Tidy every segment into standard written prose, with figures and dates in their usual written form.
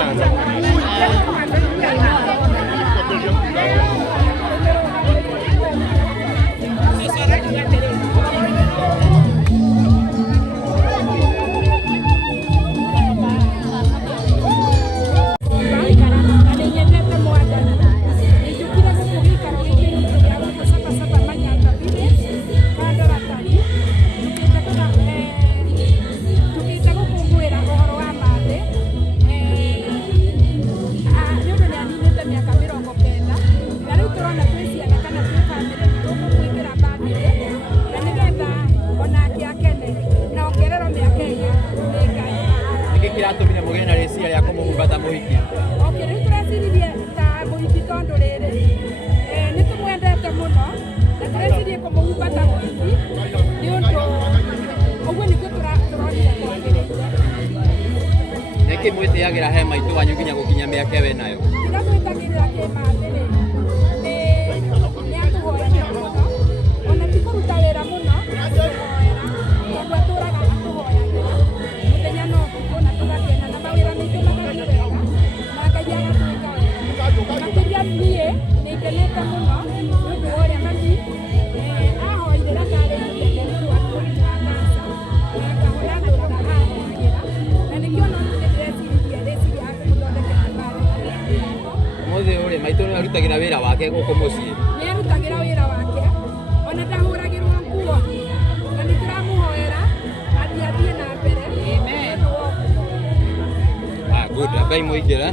Tumeshaanza. Kiratũmire mũgĩe na rĩciria rĩa kũmũhumbata mũhiki. Okay, rĩu tũrecirie ta mũhiki tondũ rĩrĩ nĩ tũmwendete mũno na tũrecirie kũmũhumbata mũhiki nĩ ũndũ ũguo nĩguo tũronire kwagĩrĩire. Nĩkĩ mwĩtĩagĩra he maitũ wanyu nginya gũkinya mĩaka ĩyo nayo? Tiga gwĩtagĩrĩra kĩmathĩ-rĩ nĩ atũhoyaga mũno ona ti kũruta wĩra mũno atũhoera tondũ atũraga atũhoyagĩra mũthenya no ũtukũ na tũgakena na mawĩra maitũ magathiĩ wega na Ngai agatwĩka wega. Makĩria niĩ nĩngenete mũno nĩ ũndũ wa ũrĩa mami ahoire ndakarĩkia nĩ ũndũ wa mũrimũ wa kanca na ngahoya ndũraga ahoyagĩra na nĩkĩo ona niĩ ndĩreciria rĩciria akũmũthondekera mbarĩ. Mũthĩ ũrĩ maitũ nĩ arutagĩra wĩra wake gũkũ mũciĩ. Nĩ arutagĩra wĩra wake ona ndahũragĩrwo nguo na nĩ tũramũhoera athiĩ na mbere. Amen. Good. Ngai mũingĩre.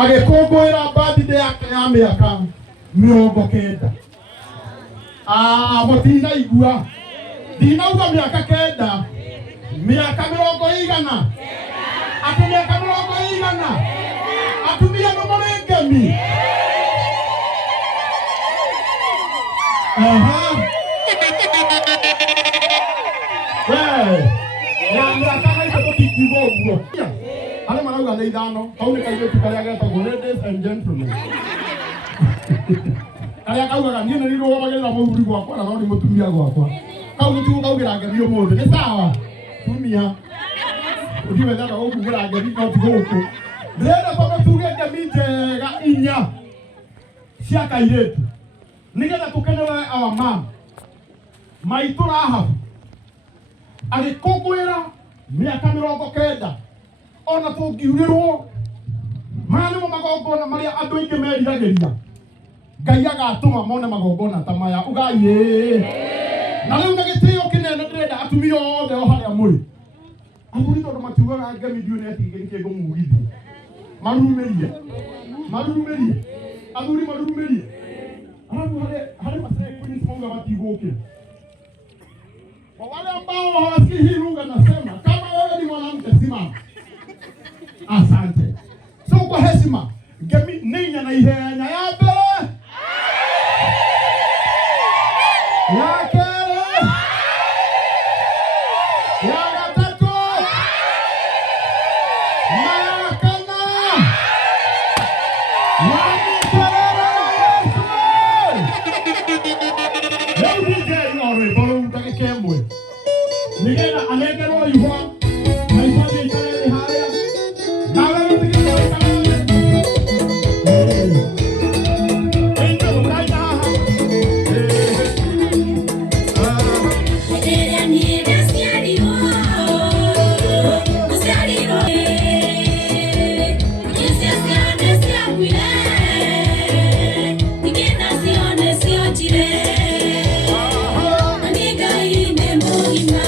agĩkũngũĩra birthday yake ya mĩaka 90. Mũtinaigua ndinauga mĩaka 9, mĩaka 100. Atĩ mĩaka 100. Atumia nĩ mũrĩngemi. Ya mĩaka haitũ tũtingiuga ũguo. Arĩa marauga nĩ 5, kau nĩ kairĩtu karĩa getagwo ladies and gentlemen. Karĩa kaugaga niĩ nĩ nĩrũgamagĩrĩra mũthuri gwakwa na no nĩ mũtumia gwakwa. Kau nĩtuo kaugĩra ngemi ũmũthĩ. Nĩ sawa? Tumia. Ũthiĩ wethaga gũkugĩra ngemi no ti gũkũ. Ndĩrenda kwamba tuge ngemi njega 4 cia kairĩtu nĩgetha tũkenerere our mom maitũ Rahabu agĩkũngũĩra mĩaka 90. Ona tũngiurĩrwo maya nĩmo magongona marĩa andũ aingĩ meriragĩria. Ngai agatũma mone magongona ta maya. Ugai na rĩu atumia othe o haria muri amuri tondu matiugaga ngemi ndiu neti gĩkĩ ngũmugithia marumerie athuri marumerie alafu hale masai kwenye simunga matigokira kwa wale ambao hawasikii hii lugha nasema kama wewe ni mwanamke simama. Asante. So kwa heshima ngemi ninya na ihenya ya mbele ya kele ya gatatu ya kana Nigena anegero yuwa naifadhi italele haya nawe utikito italele enda ukaita haha Nigeria ni desiariro Kisia desiakwile Nigena sione siochile Aniga ine mohima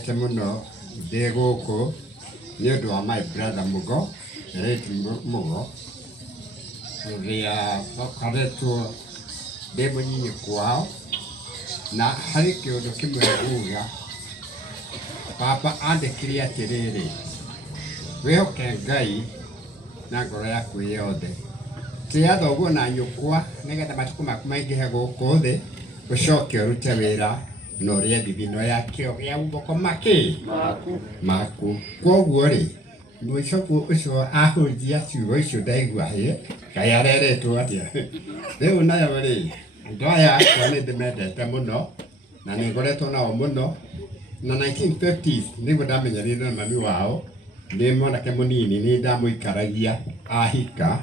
nyendete muno ndi guku ni undu wa my brother Mugo Reti Mugo uria bakoretwo ndi munyinyi kwao na hari kiundu kimwe nguga papa andikire atiriri wihoke Ngai na ngoro yaku yothe tia thoguo na nyukwa nigetha matuku maku maingihe guku thi ucoke urute wira na urie thithino yakio gia guoko maku koguo ri mwicoku ucio ahunjia ciugo icio ndaigua hie Ngai areretwo atia riu nayo ri andu aya akwa ni ndimendete muno na ningoretwo nao muno na 1950s niguo ndamenyanire na mami wao ndi mwanake munini ni ndamuikaragia ahika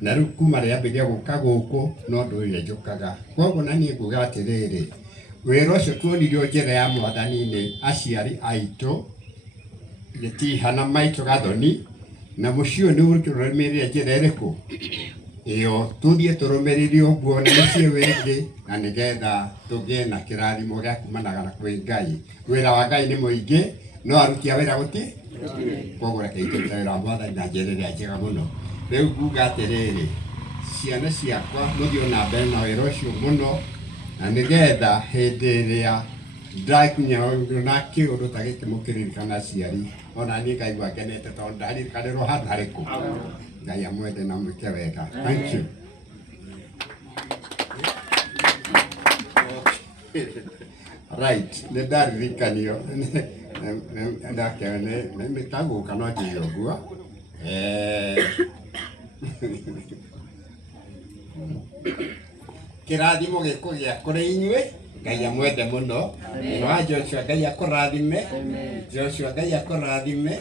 na riu kuma riambiria guka guku no nduire njukaga koguo na nie nguga atiriri wira ucio tuonirio njira ya mwathani ni aciari aitu gitihana maitu Gathoni na mucio ni urumirire njira iriku iyo tuthie turumiririe uguo na mucie wingi na nigetha tugie na kirathimo gia kumanaga na kwi Ngai wira wa Ngai ni muingi no arutia wira guti koguo reke itute wira wa mwathani na njira iria njega muno riu nguga atiriri ciana ciakwa muthio na mbere na wira ucio muno na nigetha hindi iria ndakinya na kiundu ta giki mukiririkana aciari ona nie ngaigua ngenete tondu ndaririkanirwo handu hariku Ngai amwende na mwike wega. Thank you. Right, ne ndaririkanio ndakene nikaguka no njire uguo kirathimo gikugia kuri inyui Ngai amwende muno wa Joshua Ngai akurathime Joshua Ngai akurathime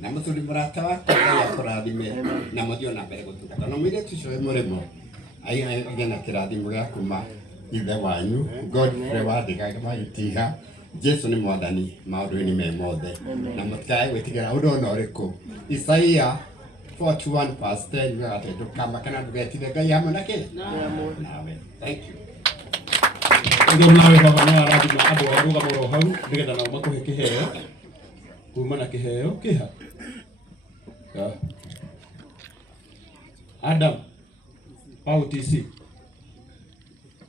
na muthuri murata wakwa Ngai akurathime na muthio na mbere gutungata no mwire tucoe murimo agena kirathimo gia kuma ithe wanyu Godfrey Wandiga Maitiha Jesu ni mwathani maundu-ini me mothe na mutikae gwitigira undu ona uriku Isaia 41:10 ngate ndukamba kana ndugetire Ngai hamwe nake nawe. Thank you. Ndio nawe baba na arathi na andu aruga moro hau nigetha nao makuhe kiheo kuma na kiheo kiha Adam au TC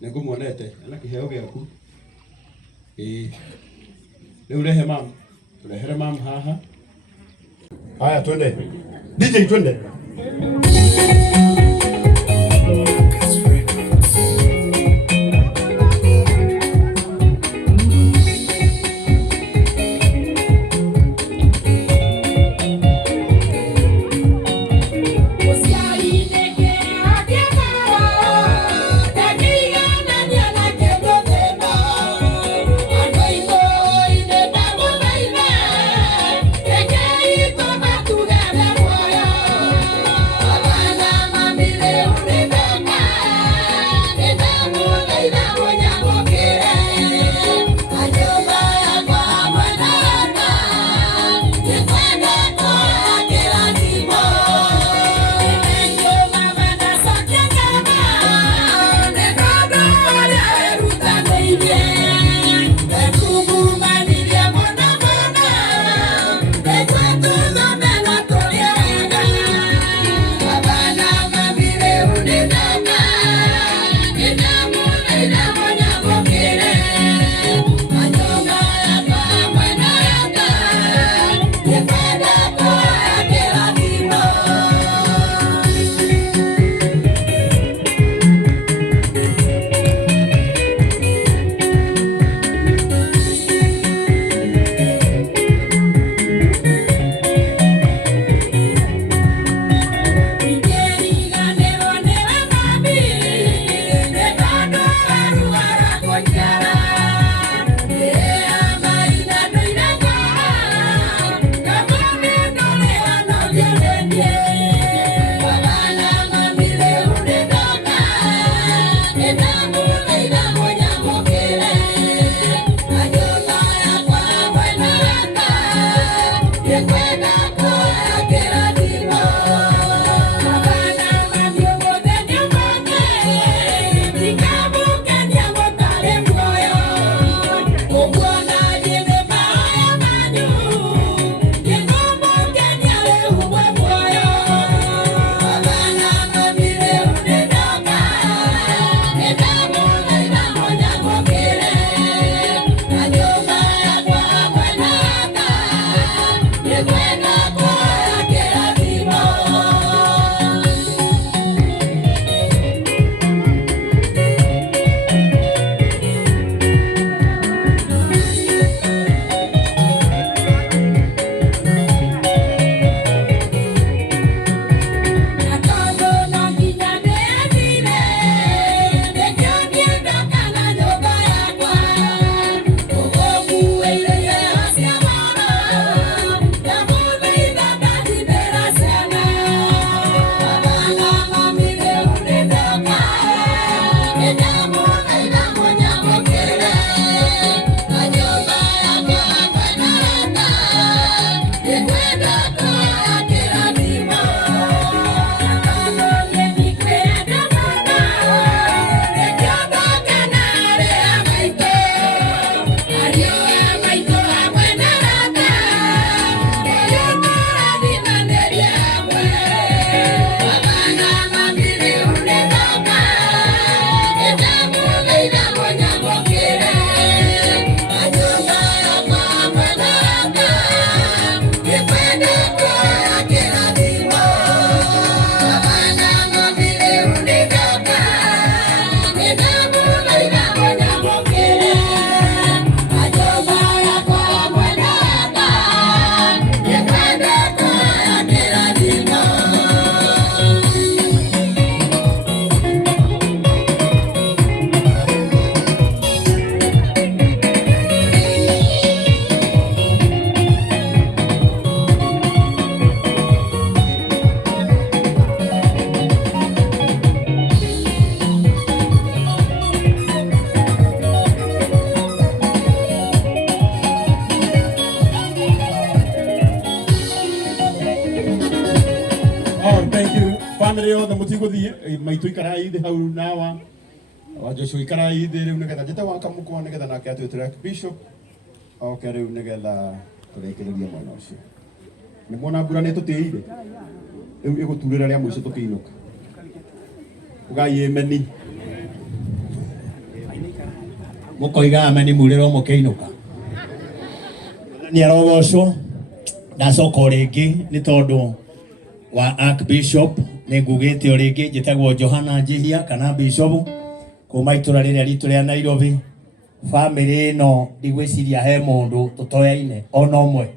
ningumuonete ana kiheo giaku riu rehe mam turehere mam haha haya twende DJ twende Mami family yo the mutiguthie maitu ikarai thi hau nawa wa Joshua ikarai thi riu nigetha njete wa kamukwa nigetha nake atwetera bishop okay riu nigetha turekereria mwana ucio ni mwana mbura ni tutiire riu iguturira ria muico tukiinuka ugai emeni mukoiga ameni muriro mukiinuka ni arogocwo ndacoka ringi ni tondu wa Archbishop ni ngugite ringi njitagwo Johana Njihia kana Bishop kuma itura riria ritu ria Nairobi. Family no ndigwiciria he mundu tutoyaine ona umwe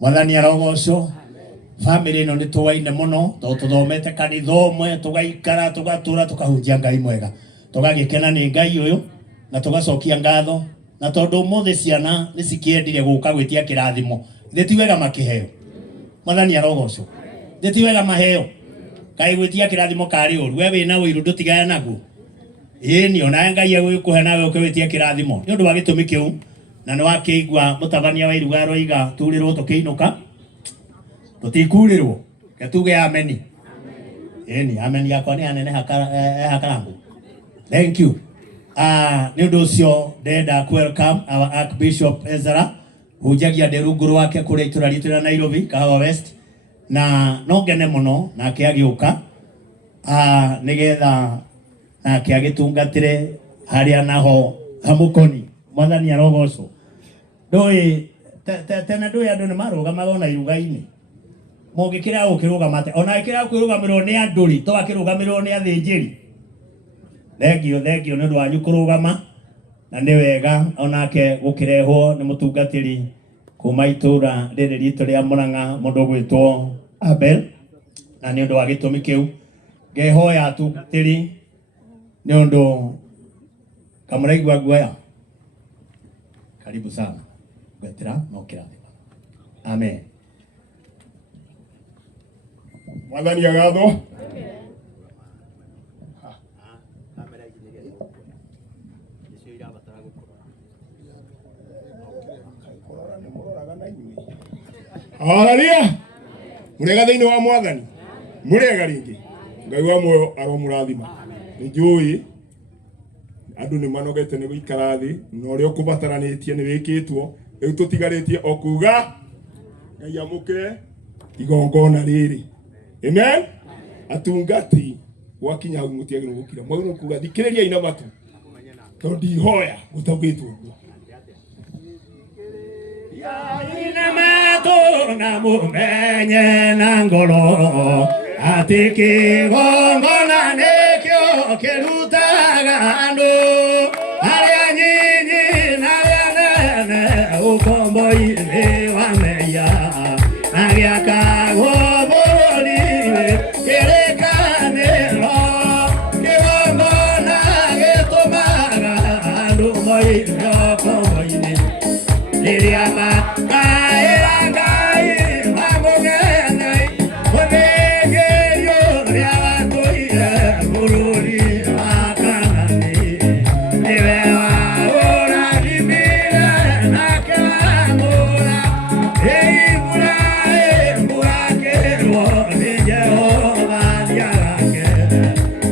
mwathani arogocwo. Family no ni tuwaine muno to tuthomete kanitha umwe tugaikara tugatura tukahunjia Ngai mwega tugagikena ni Ngai uyu na tugacokia ngatho na tondu muthe ciana ni cikiendire guka gwitia kirathimo thi wega makiheo. Mwathani arogocwo thi wega maheo kai gwitia kirathimo kari uru we wina wiru ndutigaya naguo ni ona Ngai agikuhe nawe ukwitia kirathimo ni undu wa gitumi kiu na ni wakiigua mutabania wa iruga roiga turirwo tukiinuka tutikurirwo ke tuge ameni ni ameni yakwa ni anene hakarangu. Thank you. Ni undu ucio ndenda welcome our Archbishop Ezra hujagia nderungu rwake kuria itura ritu ria Nairobi Kahawa West na no ngene muno nake agiuka nigetha nake agitungatire haria naho hamukoni. Mwathani arogocwo ndoi tena ndoi andu ni marugamaga ona iruga-ini mungikira ukirugamate ona ikira kwirugamirwo ni anduri to akirugamirwo ni athinjiri. Thank you ni undu wanyu kurugama na ni wega onake gukirehwo ni mutungatiri kuma itura riri ritu ria Murang'a mundu gwitwo Abel na ni undu wa gitumi kiu ngehoya atungatiri ni undu kamuraigua guoya. Karibu sana gwetera mokirathima. Amen. Mwathani agatho. Haleluya. Murega thiini wa Mwathani murega ringi Ngai wa moyo aromurathima. Ni njui andu ni manogete ni guikara thi na uria kubataranitie ni wikitwo riu tutigaritie o kuga Ngai amukire igongona riri. Amen. Atungati wakinya hau mutiagirwo gukira mwagirwo kuga thikiriria ina matu tondi hoya gutagitwo ina matu na mumenye na ngoro ati kigongona nikio kirutaga andu aria nyinyi na aria nene ukombo-ini wa meya na giakagwo bururi kirikaniro kigongona gitumaga andu moime ukombo-ini riria makaira Ngai mamugene muthingĩrio ria watũire bururi wa Kanani niwe waũrathimire nake wamũra Ibrahimu akĩrwo nĩ Jehova thiarake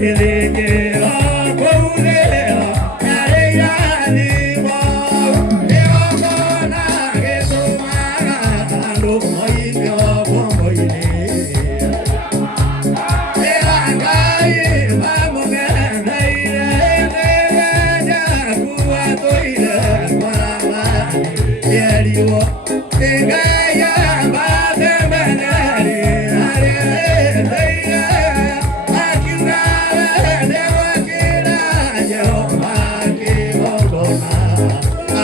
ithingĩro kũu thĩro narĩ irathimo igongona gĩtũmaga andũ moime ũkombo-ini Ngai mamũgeneire nĩrenya kuatũire kwarama yerirwo Ngai amathemeneri arĩrĩthĩire akiuga wende gwakĩra Jehova kĩgongona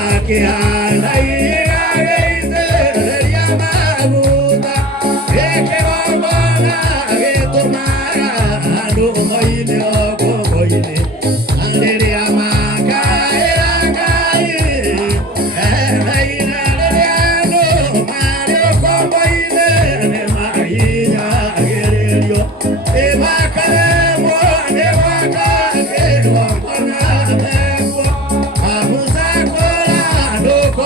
akĩhanda ihiga gĩitĩrĩria maguta gĩkĩgongona gĩtũmaga andũ moine ũkombo-ini rĩrĩa makaĩra Ngai etheire rĩrĩa andũ marĩ ũkombo-ini nĩ mahinyagĩrĩrio makaremwo nĩ gwaka kĩgongona mekuo mamucakũra ndũkũ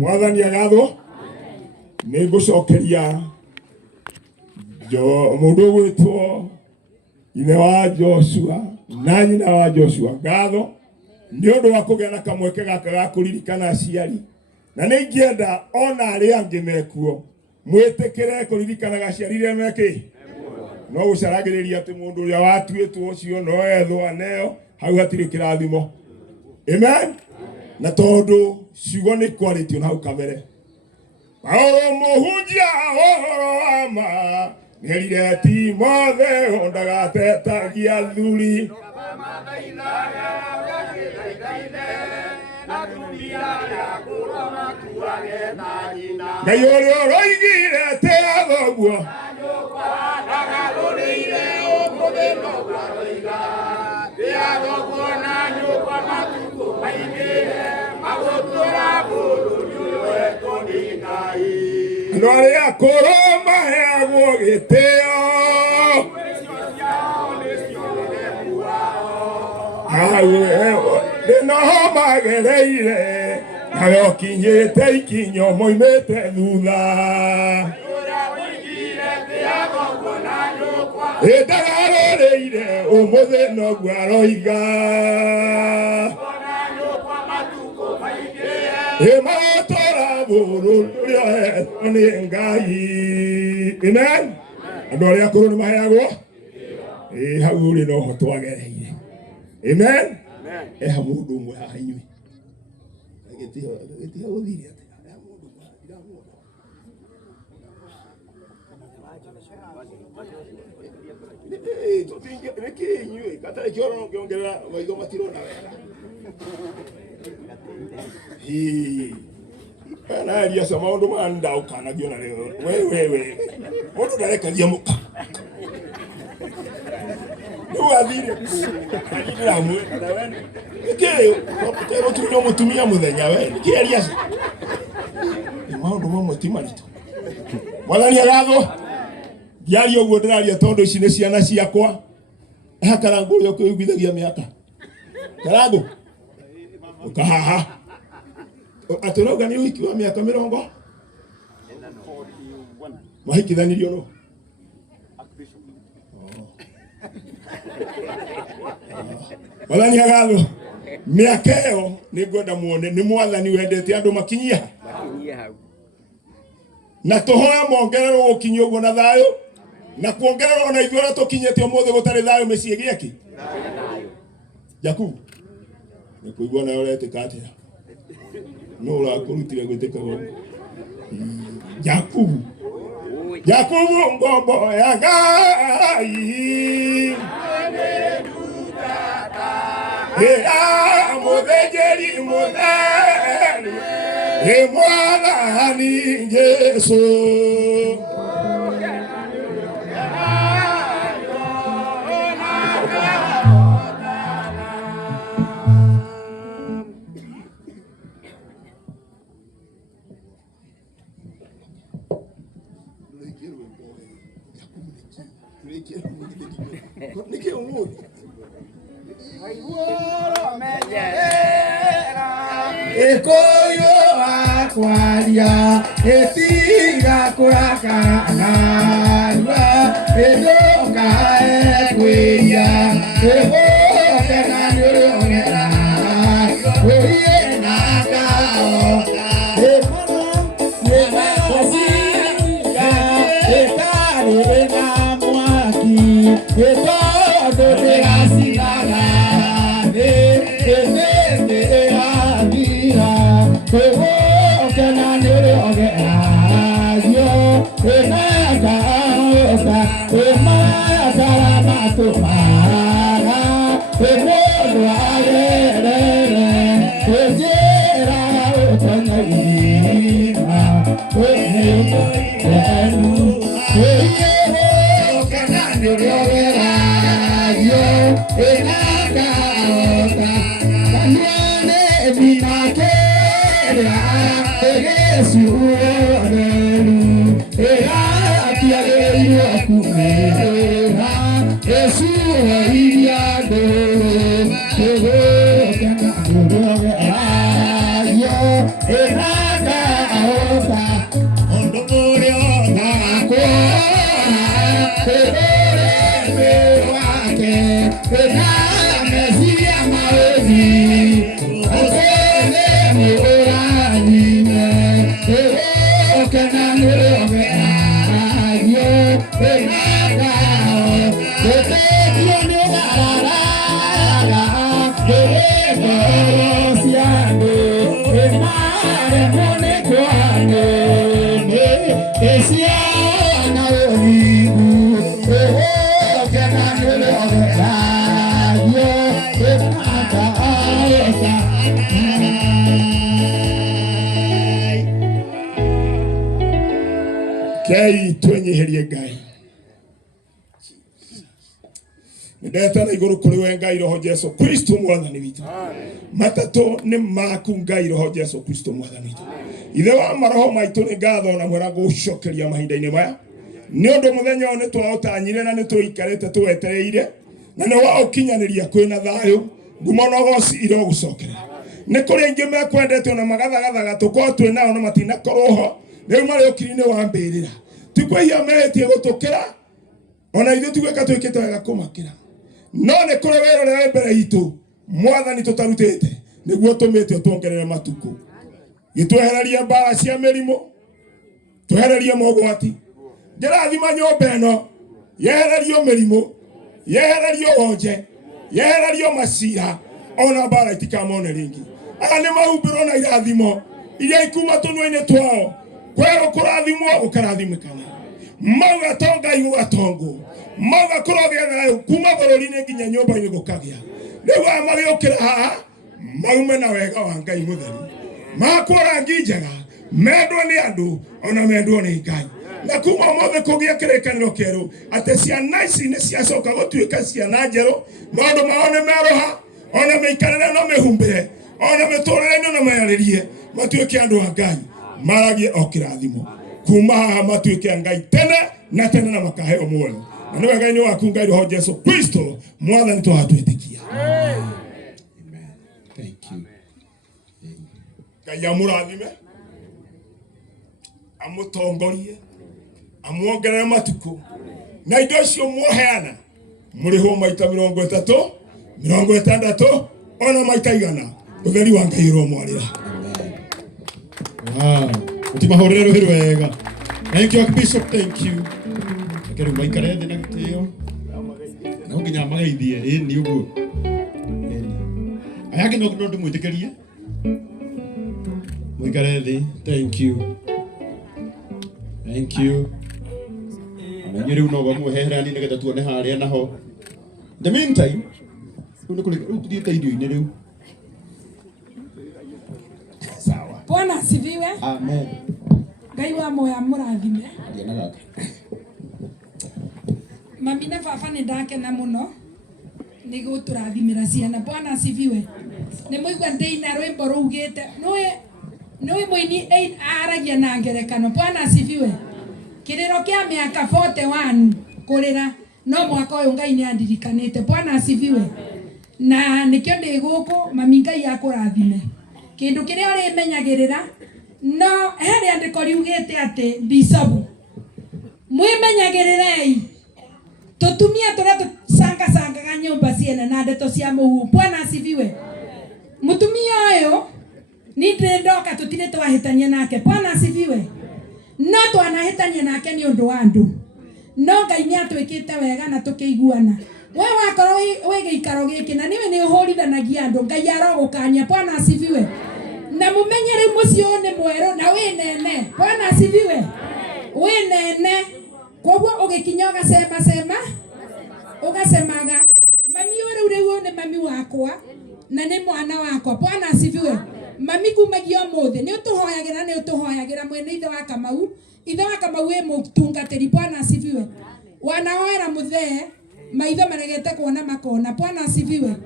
Mwathani agatho nĩ ngũcokeria mũndũ gwĩtwo ithe wa Joshua na nyina wa Joshua ngatho nĩ ũndũ wa kũgĩa na kamweke gaka ga kũririkana aciari, na nĩ ingĩenda ona arĩa angĩ mekuo mwĩtĩkĩre kũririkana aciari rĩrĩa meki no gũcaragĩrĩria atĩ mũndũ ũrĩa watuĩtwo ũcio no ethwo aneo hau hatirĩ kĩrathimo. Amen. Na tondũ ciugo nĩ kwarĩtio na hau kabere, Paulo mũhunjia ũhoro wa ma nĩerire Timotheo ndagatetagia thuri Ngai ũrĩa ũroigire tĩa thoguo andũ arĩa akũrũ maheagwo gĩtĩo noho magereire nawe ũkinyĩte ikinyo moimĩte thutha ndagarũrĩire ũmũthĩ noguo aroiga maũtũra bũrũri ũrĩa ũhetwo nĩ Ngai. Amen. Andũ arĩa akũrũ nĩ maheagwo hau ũrĩ noho twagereire. Amen. Eha mũndũ ũmwe haha inyuĩ gĩtiga gũthiria nĩkĩ inyuĩ gatarĩ kĩoro ngĩongerera maitho matirona wega kana Eliasa maũndũ manda ũkanagio na rĩo wewe mũndũ ndarekagia mũka nĩwe athire kũrĩa mwega na wene nĩkĩ ũtũnywo mũtumia mũthenya we nĩkĩ Eliasa maũndũ mamwe ti maritũ. Mwathani agatho ndiaria ũguo ndĩraria tondũ ici nĩ ciana ciakwa Karangu ũrĩa ũkĩiguithagia mĩaka Karangu ũkahaha atũrauga nĩ ũhiki wa mĩaka 40 mahikithanirio no Mwathani agatho mĩaka ĩyo nĩ ngwenda muone nĩ Mwathani wendete andũ makinyia hau na tũhoya mongererwo gũkinyia ũguo na thayũ na kuongerera ona ithuora tukinyete omothe gutari thayo micii giaki Jakubu ni kuigua na uretika atia no urakurutire gwitika go Jakubu ngombo ya Ngai muthĩnjĩri mũtheru Mwathani Jesu Ekoyo akwaria etinga kurakana edoka ekweya eboke nanyurongera oye nakao ekosinga ekari enamwaki etodo degasigara Kei twenyeherie Ngai ndetana iguru kuri we Ngai roho Jesu Kristo mwathani witu matatu ni maku Ngai roho Jesu Kristo mwathani witu ithe wa maroho maitu ni ngatho na mwera gucokeria mahinda-ini maya ni undu muthenya ni twautanyire na ni tuikarite twetereire na ni wa ukinyaniria kwina thayo ngumono goci iro gucokerera ni kuri ingi mekwendete na magathagathaga tukwa twi nao na matina koroho riu mari ukirine wa mbirira tikwa ia mehetie gutukira ona ithu tigweka twikite wega kumakira no ni kuri werore mbere itu mwathani tutarutite niguo tumite tuongerere matuku gitwehereria mbara cia mirimo twehererie mogwati ngirathima nyomba eno yehererio mirimo yehererio wonje yehererio macira ona mbara itikamone ringi aya ni mahumbiro na irathimo iria ikuma tunua-ini twao kwero kurathimwo ukarathimikana mauga tonga igatongwo mauga kurogia thayo kuma bururi-ini nginya nyumba-ini gukagia riu magiukira haha maume na wega wa Ngai mutheri makura ngi njega mendwo ni andu ona mendwo ni Ngai na kuma mothe kugia kirekaniro keru ate ciana ici ni ciacoka gutuika ciana njeru maundu maone meroha ona meikarire no mehumbire ona meturire no mearirie matuike andu a Ngai maragie o kirathimo kuma haha matuike Ngai tene na tene na makaheo muoyo na niwe Ngai ni waku Ngai roho Jesu Kristo mwathani twatwitikia amen. Thank you. Ngai amurathime amutongorie amuongerere matuku na indo cio muheana muriho maita 30 60 ona maita 100 utheri wa Ngai ro mwarira amen. Utimahorero hiru wega. Thank you Bishop, thank you. Rekere maikare thĩ na gĩtĩo. No nginya magaithie ĩni ũguo. Aya ngĩ no ndĩmwĩtĩkĩrie. Muikare thĩ. Thank you. Thank you. Na nyeri uno bamuheherani nĩgetha tuone harĩa naho. The meantime, rĩu tũthiĩte irio-inĩ rĩu. Sawa. Bwana asifiwe. Amen. Ngai wa moya mũrathime. Agena gaka. Mami na baba nĩ ndakena mũno nĩ gũtũrathimĩra ciana. Bwana asifiwe. Nĩ mũigua ndĩina rwĩmbo rũugĩte. Nĩ mũini aragia na ngerekano. Bwana asifiwe. Kĩrĩro kĩa mĩaka 41 kũrĩra no mwaka ũyũ Ngai nĩ andirikanĩte. Bwana asifiwe. Na nĩkĩo ndĩ gũkũ mami Ngai akũrathime. Kĩndũ kĩrĩa ũrĩmenyagĩrĩra no he andĩko riugĩte atĩ bisabu mwĩmenyagĩrĩrei tũtumia tũrĩa tũcangacangaga nyũmba ciene na ndeto cia mũhuhu. Bwana asifiwe. Mũtumia ũyũ nĩ ndoka tũtirĩ twahĩtania nake. Bwana asifiwe. No twanahĩtania nake nĩ ũndũ wa andũ. No Ngai nĩ atwĩkĩte wega na tũkĩiguana. We wakorwo wĩ gĩikaro gĩkĩ na niwe nĩ ũhũrithanagia andũ Ngai arogũkania. Bwana asifiwe. Na mũmenye rĩu mũciĩ ũyũ nĩ mwerũ na wĩ nene. Bwana asifiwe. Wĩ nene. Koguo ũgĩkinya ũgacema ũgacemaga mami ũyũ rĩu nĩ mami wakwa na nĩ mwana wakwa. Bwana asifiwe. Mami kumagia ũmũthĩ nĩ ũtũhoyagĩra mwene ithe wa Kamau. Ithe wa Kamau wĩ mũtungatĩri. Bwana asifiwe. Wanahoera mũthee maitho maregete kuona makona. Bwana asifiwe.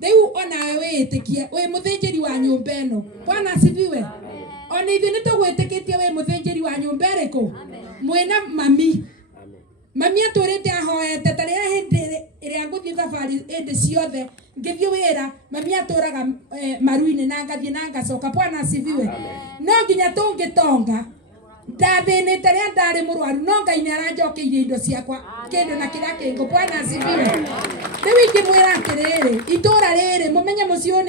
Rĩu onawe wĩĩtĩkie wĩ mũthĩnjĩri wa nyũmba ĩno. Bwana asifiwe. Ona ithuĩ nĩ tũgwĩtĩkĩtie wĩ mũthĩnjĩri wa nyũmba ĩrĩkũ? Mwĩna mami. Mami atũrĩte ahoete ta rĩrĩa hĩndĩ ĩrĩa ngũthiĩ thabarĩ hĩndĩ ciothe ngĩthiĩ wĩra mami atũraga maru-inĩ na ngathiĩ na ngacoka. Bwana asifiwe. No nginya tũngĩtonga ndathĩnĩte rĩrĩa ndarĩ mũrwaru no Ngai nĩ aranjokeirie indo ciakwa kĩndũ na kĩrĩa kĩngũ. Bwana asifiwe. Rĩu ingĩmwĩra atĩrĩrĩ itũra rĩrĩ mũmenye mũciĩ ũyũ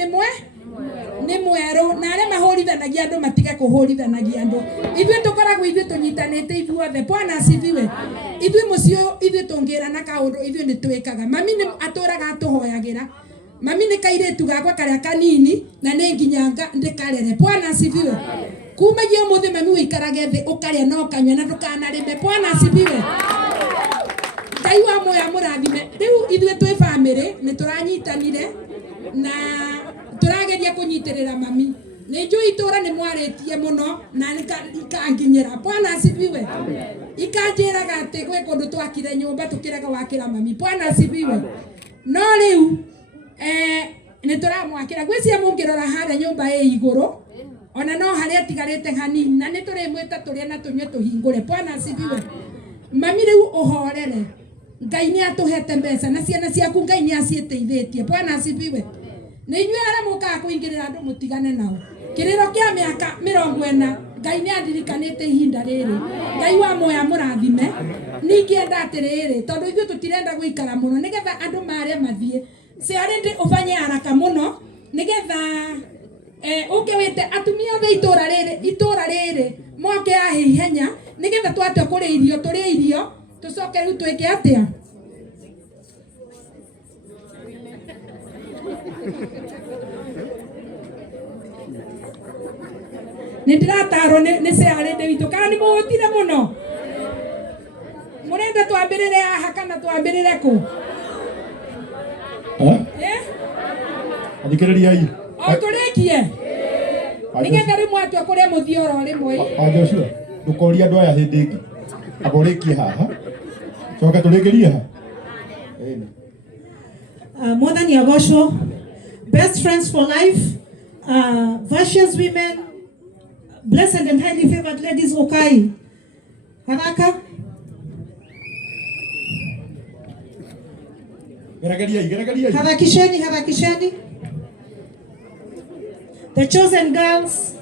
nĩ mwerũ na arĩa mahũrithanagia andũ matige kũhũrithanagia andũ. Ithuĩ tũkoragwo ithuĩ tũnyitanĩte ithuothe. Bwana asifiwe. Ithuĩ mũciĩ ũyũ ithuĩ tũngĩrana kaũndũ ithuĩ nĩ twĩkaga. Mami nĩ atũraga atũhoyagĩra. Mami nĩ kairĩtu gakwa karĩa kanini na nĩ nginya ndĩkarere. Bwana asifiwe. Kumagia ũmũthĩ mami wĩikarage thĩ ũkarĩa na ũkanyua na ndũkanarĩme. Bwana asifiwe. Ngai wa moya mũrathime. Rĩu ithuĩ twĩ bamĩrĩ nĩ tũranyitanire na tũrageria kũnyitĩrĩra mami. Nĩ njũĩ itũra nĩ mwarĩtie mũno na ikanginyĩra. Bwana asifiwe. Ikanjĩraga atĩ gwĩ kũndũ twakire nyũmba tũkĩrega wakĩra mami. Bwana asifiwe. No rĩu nĩ tũramwakĩra. Gwĩcia mũngĩrora harĩa nyũmba ĩ igũrũ ona no harĩa tigarĩte hanini na nĩ tũrĩmwĩta tũrĩa na tũnyue tũhingũre. Bwana asifiwe. Mami rĩu ũhorere. Ngai nĩ atũhete mbeca na ciana ciaku Ngai nĩ aciĩteithĩtie. Bwana asifiwe. Nĩ inyuĩ arĩa mũkaga kũingĩrĩra andũ mũtigane nao. Kĩrĩro kĩa mĩaka 40 Ngai nĩ andirikanĩte ihinda rĩrĩ. Ngai wa moya mũrathime. Ningĩenda atĩrĩrĩ tondũ ithuĩ tũtirenda gũikara mũno nĩgetha andũ marĩa mathiĩ. Ciarĩndĩ ũbanye haraka mũno nĩgetha ũkĩwĩte atumia othe itũra rĩrĩ moke ihenya nĩgetha twatua kũrĩa irio tũcoke rĩu twĩke atĩa. Nĩ ndĩratarwo nĩ ciarĩndĩ witũ kana nĩ mũhũtire mũno. Mũrenda twambĩrĩre haha kana twambĩrĩre kũ? Athikĩrĩriai. O tũrĩkie. Nĩgetha rĩu mwatua kũrĩa mũthia oro rĩmwe. Joshua ndũkoria andũ aya hĩndĩ ĩngĩ. Aba ũrĩkie haha. Coka tũrĩkĩrie haha. Mwathani agocwo. Best friends for life. Virtuous women. Blessed and highly favored ladies. Ukai. Haraka. Garagariai. Harakisheni. The chosen girls.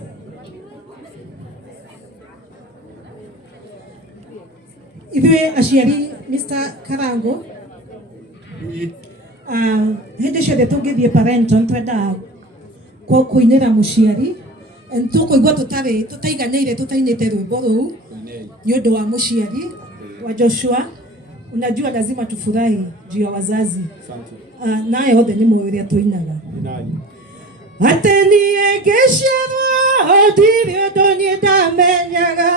Ithuĩ aciari Mr. Karango. Hĩndĩ ciothe tũngĩthiĩ parental twendaga kũinĩra mũciari. Tũkũigua tũtaiganĩire tũtainĩte rwĩmbo rũu nĩ ũndũ wa mũciari wa Joshua. najua lazima tufurahi juu ya wazazi. Asante. Naye othe ni mwiria tuinaga. Nani? Atenie gesherwa odirio donye damenyaga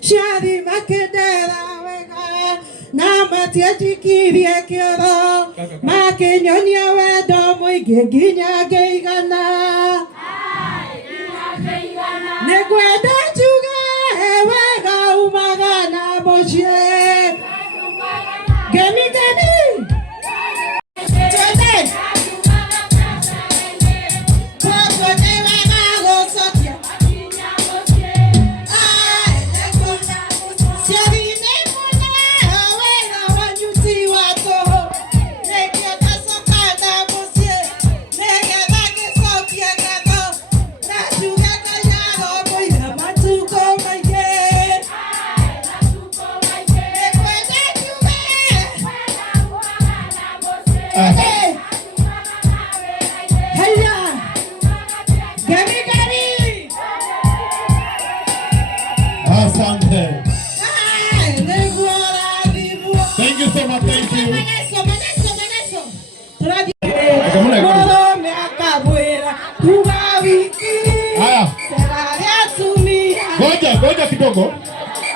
shari makedera wega na matiajikirie kioro makinyonia wendo muingi nginya ngeigana nigwenda njuge wega umaga na mucie gemi Thank you so much. Thank you.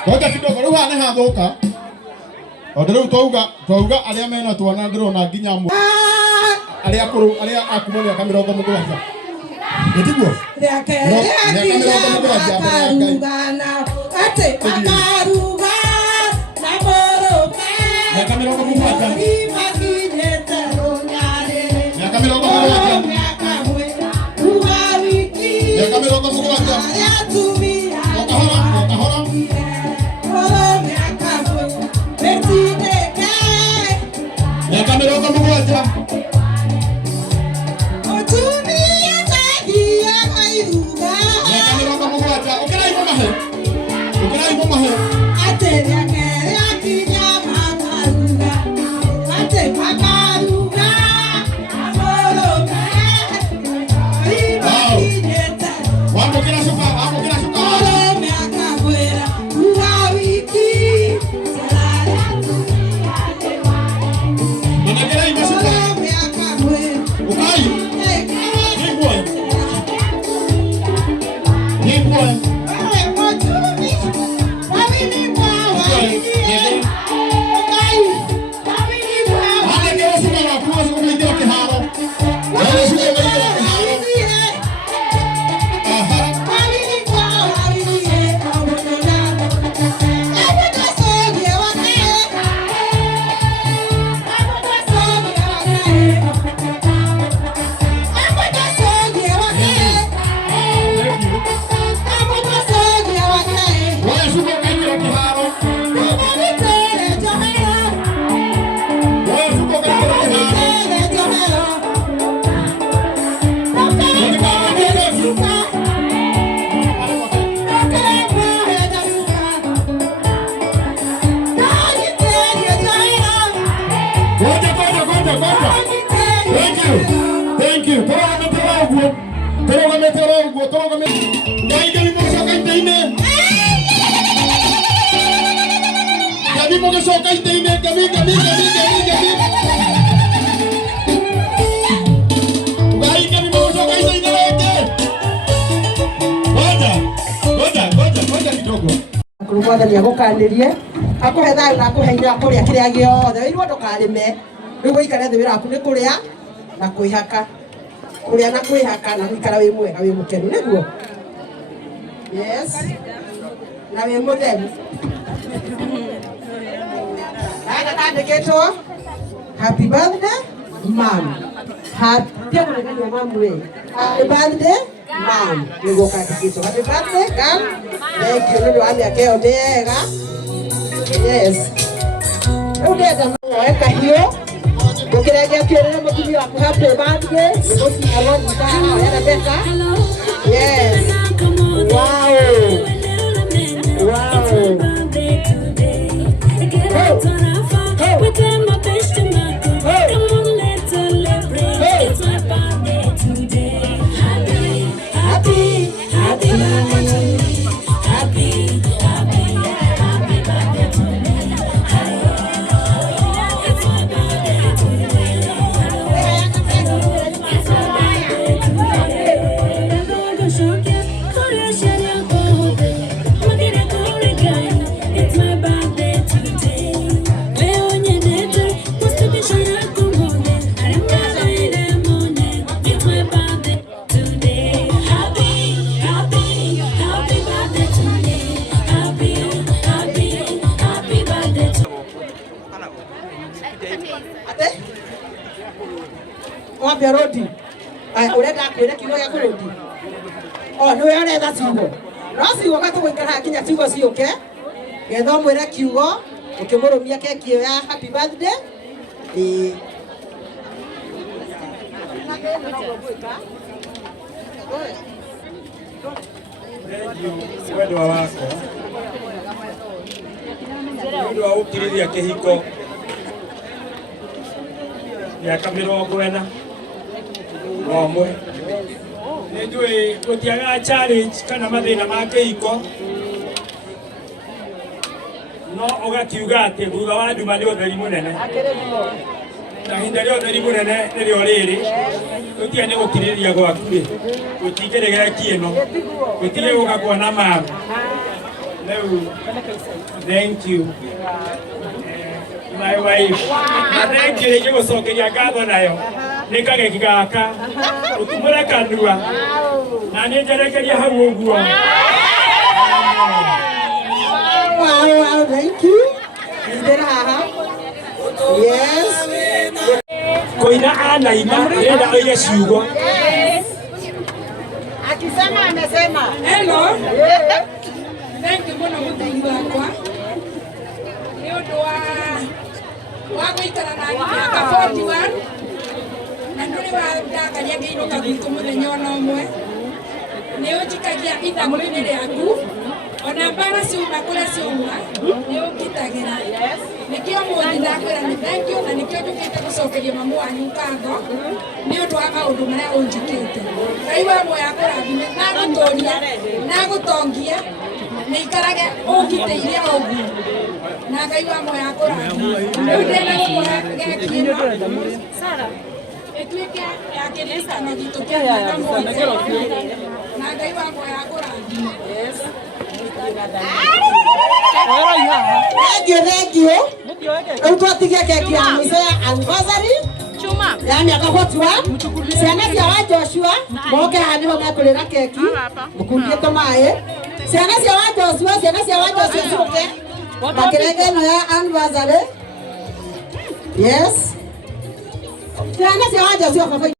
Goja kidogo. Rĩu haha nĩ hathũka. Tondũ rĩu twauga arĩa mena twana ndĩrona nginya mũ. Arĩa akũrũ arĩa akuma mĩaka 70. Nĩtiguo? Thank you. Mwathani agukanirie akuhe thayu na akuhe hinya kuria kiria giothe wirwo ndukarime riu guikare thi wira waku ni kuria na kwihaka na guikara wi mwega wi mukenu niguo yes na wi mutheru aga kandikitwo happy birthday mom happy birthday mom niguo kandikitwo happy birthday girl thank you ndio amiakeo ndega yes ndenda mweka hiyo ukiregia kierere mutumia waku happy birthday yana beka yes wow wambia rodi urenda kwira kiugo gya kurodi niwe uretha ciugo no ciugo gatugũikara nginya ciugo ciũke getha ũmwĩre kiugo ũkĩmũrũmia keki ĩyo ya happy birthday wendwa wako nĩũndũ wa gũkirĩrĩria kĩhiko mĩaka 40 na ũmwe. Nĩnjũĩ gũtiagaga challenge kana mathĩna ma kĩhiko, no ũgakiuga atĩ thutha wa nduma nĩ ũtheri mũnene, na hinda rĩa ũtheri mũnene nĩrĩo rĩrĩ. Gũtiga nĩ gũkirĩrĩria gwaku rĩ, gũtingĩrĩgeki ĩno, gũtirĩ gũka kuona mama. Rĩu thank you my wife, na thank you rĩngĩ gũcokeria ngatho nayo nĩ kageki gaka ũtumũre kanua na nĩ njerekeria hau ũguo. Wow, thank you. Ndĩra haha. Yes. Koina anaina nenda oige ciugo. Akisema amesema. Hello. Thank you muno mũthuri wakwa. Nĩ ũndũ wa gũikara na mĩaka 41 na ndũrĩ wandakaria ngĩinũka gwitũ mũthenya ona ũmwe. Nĩ ũnjikagia ithamu-inĩ rĩaku, ona mbara ciuma kũrĩa ciuma nĩ ũngitagĩra. Nĩkĩo mũthĩ ndakwĩra nĩ thank you, na nĩkĩo njũkĩte gũcokeria mamu wanyu ngatho nĩ ũndũ wa maũndũ marĩa ũnjĩkĩte. Ngai wa muoyo akũrathime na gũtũũria na gũtongia nĩ ikarage ũngitĩire ũguo, na Ngai wa muoyo akũrathime. Rĩu ndĩrenda gũkũhe geki ĩno ĩtuĩke ya kĩririkano gitũ kĩa mĩaka 1 na Ngai wa muoyo akũrathime. Thank you. Rĩu twatigie keki ya mũico ya anniversary ya mĩaka 41. Ciana cia wa Joshua moke haha nĩho mekũrĩra keki mũkundie tũmaĩ. Ciana cia wa Joshua ciũke makĩrenge ĩno ya anniversary. Yes. Ciana cia wa Joshua